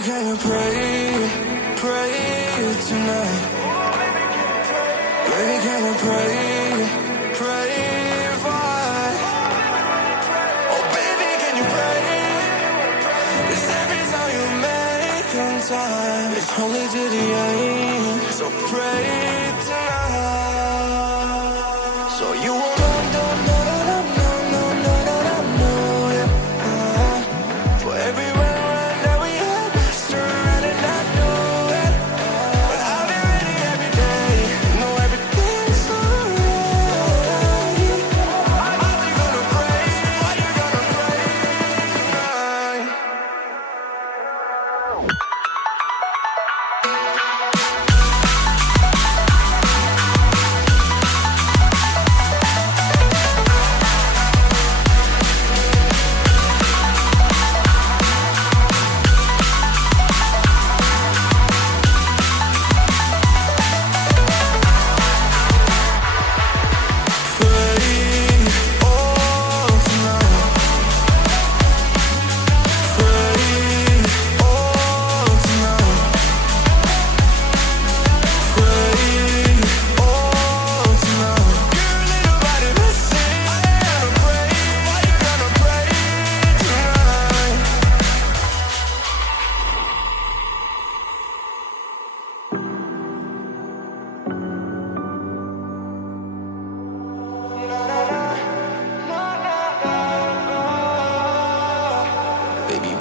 Baby, can you pray tonight? Baby, can you pray for us? Oh, baby, can you pray? 'Cause every time you make on time, it's only to the end. So pray tonight. So you won't for every run that we have, turn around and not do it. But I'll be ready every day. Know everything's alright. Are you gonna pray? Are you gonna pray tonight? Baby,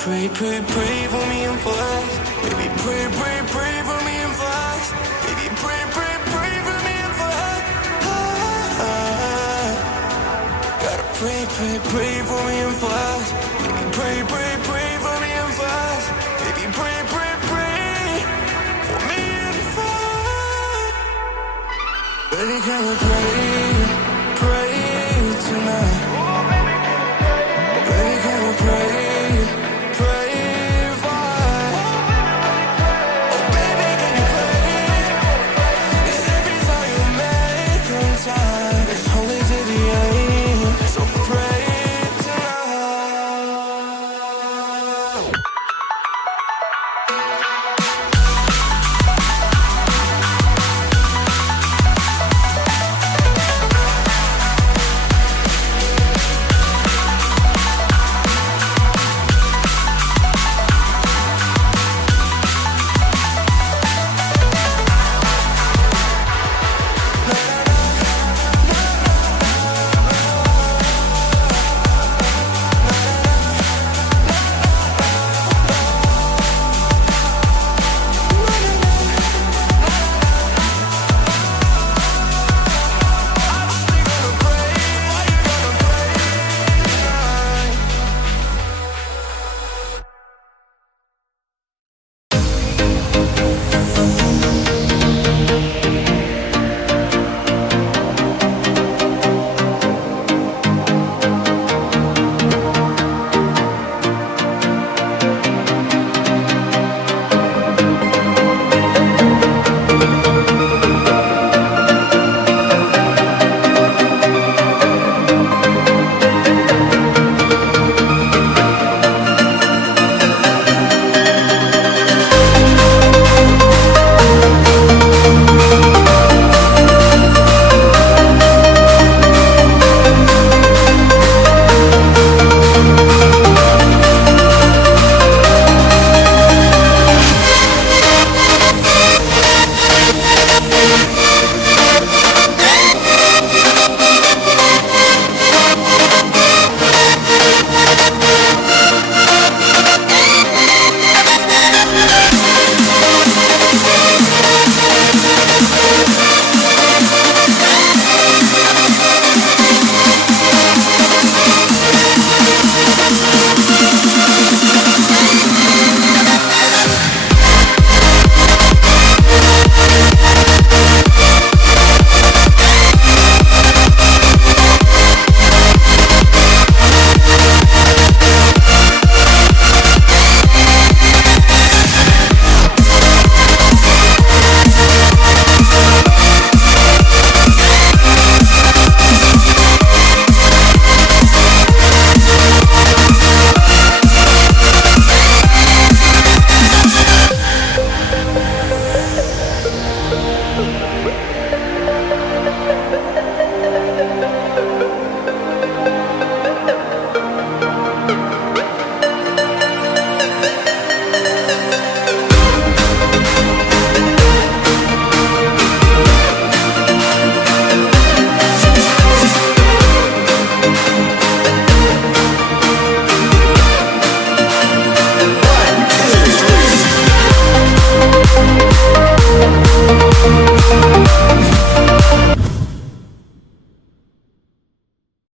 pray for me and for us. Baby, pray for me and for us. Baby, pray for me and for us. Gotta pray for me and for us. Baby, pray for me and for us. Baby, pray for me and for us. Baby, can you pray tonight?